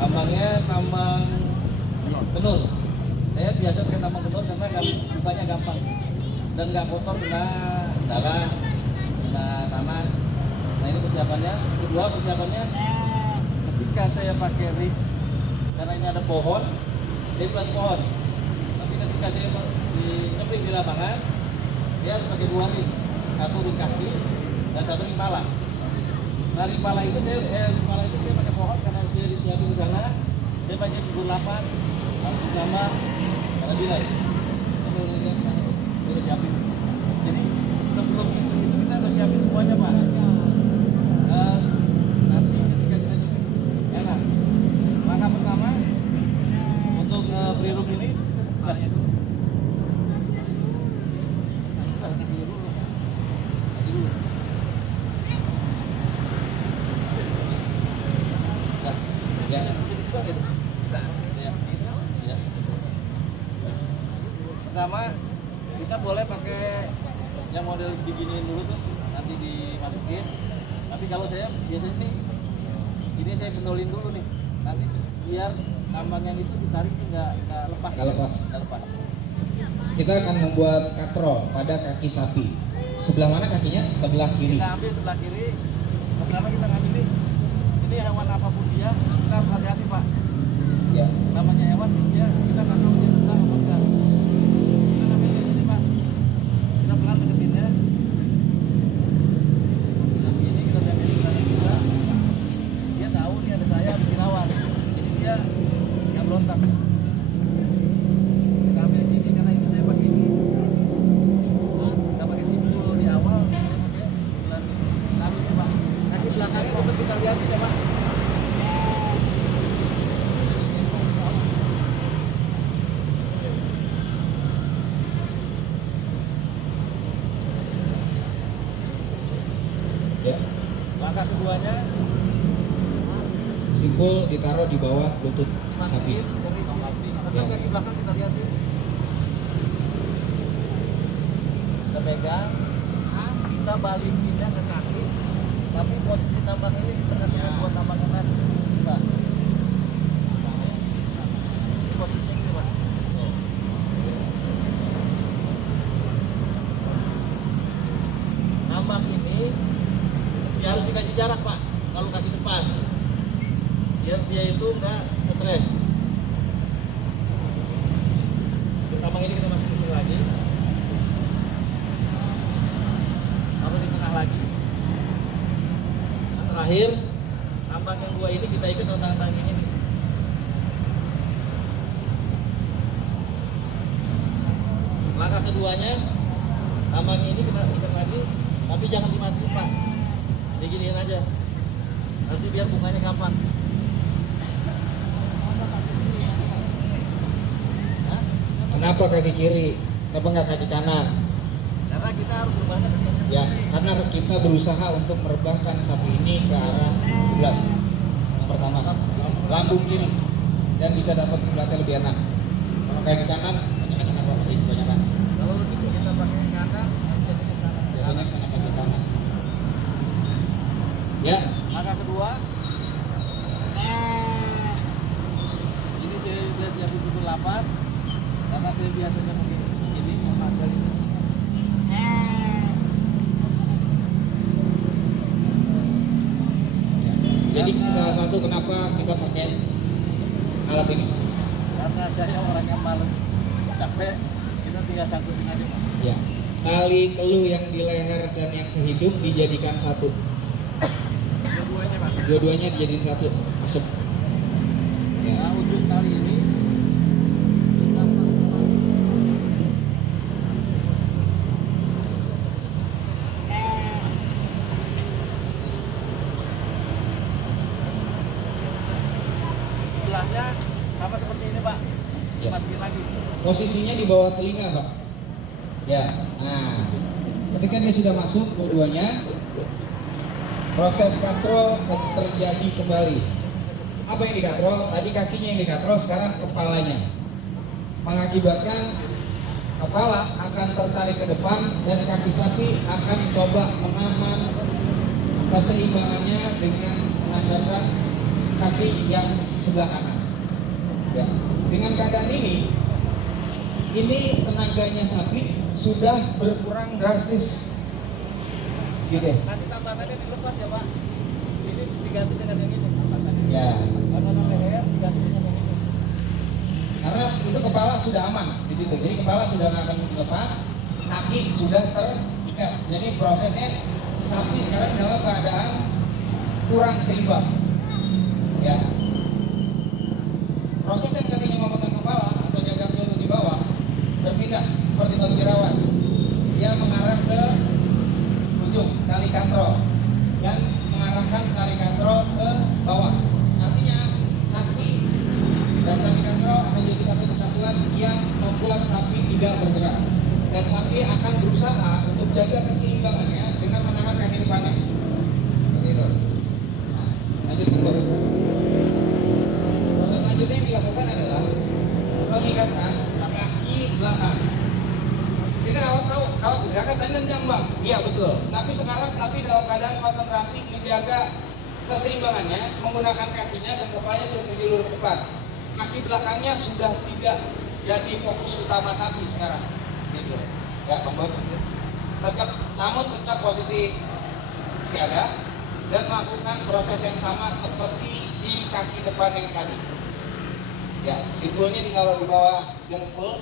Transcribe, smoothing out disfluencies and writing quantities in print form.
Tambangnya tambang benur. Saya biasa pakai tambang benur karena bukanya gampang dan nggak kotor kena darah, kena tanah. Nah ini persiapannya. Kedua persiapannya ketika saya pakai rig, karena ini ada pohon, saya di bawah pohon. Tapi ketika saya nyepling di lapangan, saya harus pakai dua rig, satu rig kaki dan satu rig pala. Nah rig pala itu saya pakai pohon karena saya disiapin di sana. Saya pakai figur 8, satu gambar, karena bilai. Tapi udah siapin. Jadi sebelum itu kita udah siapin semuanya Pak. Nanti ketika kita nyepling, enak. Langkah pertama untuk pre-room ini, pertama kita boleh pakai yang model beginiin dulu tuh, nanti dimasukin. Tapi kalau saya biasanya ini saya kendolin dulu nih, nanti biar tambang yang itu ditarik nggak lepas. Kita akan membuat katrol pada kaki sapi. Sebelah mana kakinya? Sebelah kiri. Kita ambil sebelah kiri. Pertama kita ngambil ini hewan apapun dia, kita harus hati-hati Pak. Ya. Namanya hewan dia, kita nggak tahu dia tentang apa enggak. Kita ngambil dari sini Pak. Kita pelan deketinnya. Dan ini kita ambil di belakang juga. Dia tahu nih ada saya habis lawan. Jadi dia nggak berontak. Kita ambil di sini karena ini saya pakai ini. Kita pakai sini dulu di awal. Kita ambil ini Pak. Kaki belakangnya tetap kita lihatin ya Pak. Ya. Langkah keduanya Simpul ditaruh di bawah lutut sapi. Masukin kaki belakang kita lihatin. Kita pegang, kita balikinnya ke kaki. Tapi posisi tambang ini kita nggak buat tambang kanan, Pak. Ini posisinya gini Pak. Tambang ini dia harus dikasih jarak Pak. Kalau kaki depan, biar dia itu nggak stres. Tambang ini kita masukin sini lagi, lalu di tengah lagi. Nah, terakhir tambang yang dua ini kita ikat dengan tambang ini nih. Langkah keduanya tambang ini kita ikat lagi, tapi jangan dimatiin Pak, diginiin aja, nanti biar bunganya gampang. Kenapa kaki kiri? Kenapa nggak kaki kanan? Karena kita harus rebahnya ke sini. Ya, karena kita berusaha untuk merebahkan sapi ini ke arah kiblat. Yang pertama, lambung kiri dan bisa dapat kiblatnya lebih enak. Kalau kaki kanan, macam-macam apa pasti kebanyakan. Kalau kita pakai kanan, Jatuhnya ke sana pasti kanan. Ya, langkah kedua, ini saya sudah siapin pukul 8 karena saya biasanya mungkin ini yang magal ini. ya. Jadi salah satu kenapa kita pakai alat ini. Karena saya orang yang males, capek, kita tinggal sangkutin aja Pak. Ya, tali kelu yang di leher dan yang ke hidung dijadikan satu. Dua-duanya Pak. Dua-duanya dijadiin satu, masuk. Ya. Nah ujung tali ini sebelahnya sama seperti ini Pak. Ya. Masukin lagi. Posisinya di bawah telinga, Pak. Ya, nah, ketika dia sudah masuk dua-duanya, proses katrol terjadi kembali. Apa yang dikatrol? Tadi kakinya yang dikatrol, sekarang kepalanya. Mengakibatkan kepala akan tertarik ke depan dan kaki sapi akan coba menahan keseimbangannya dengan menandakan kaki yang sebelah kanan. Ya, dengan keadaan ini tenaganya sapi sudah berkurang drastis. Gitu. Nanti tambahannya dilepas ya Pak. Ini diganti dengan yang ini. Ya. Karena leher diganti dengan yang ini. Karena itu kepala sudah aman di situ. Jadi kepala sudah nggak akan dilepas, kaki sudah terikat. Jadi prosesnya sapi sekarang dalam keadaan kurang seimbang. Ya. Proses yang tadinya memotong kepala atau jaga lutut di bawah berpindah seperti Bang Cirawan. Dia mengarah ke ujung tali katrol dan mengarahkan tali katrol ke bawah. Artinya kaki dan tali katrol akan jadi satu kesatuan yang membuat sapi tidak bergerak. Dan sapi akan berusaha untuk jaga keseimbangannya dengan menahan kaki depannya. Seperti itu. Nah, lanjut ke bawah. Proses selanjutnya yang dilakukan adalah mengikatkan kaki belakang. Kita awal tahu kalau gerakan tadi nendang bang, iya betul. Tapi sekarang sapi dalam keadaan konsentrasi menjaga keseimbangannya, menggunakan kakinya dan kepalanya sudah terjulur ke depan. Kaki belakangnya sudah tidak jadi fokus utama sapi sekarang. Gitu. Ya, Bang. Tetap, namun tetap posisi siaga dan melakukan proses yang sama seperti di kaki depan yang tadi. Ya, simpulnya kalau di bawah dengkul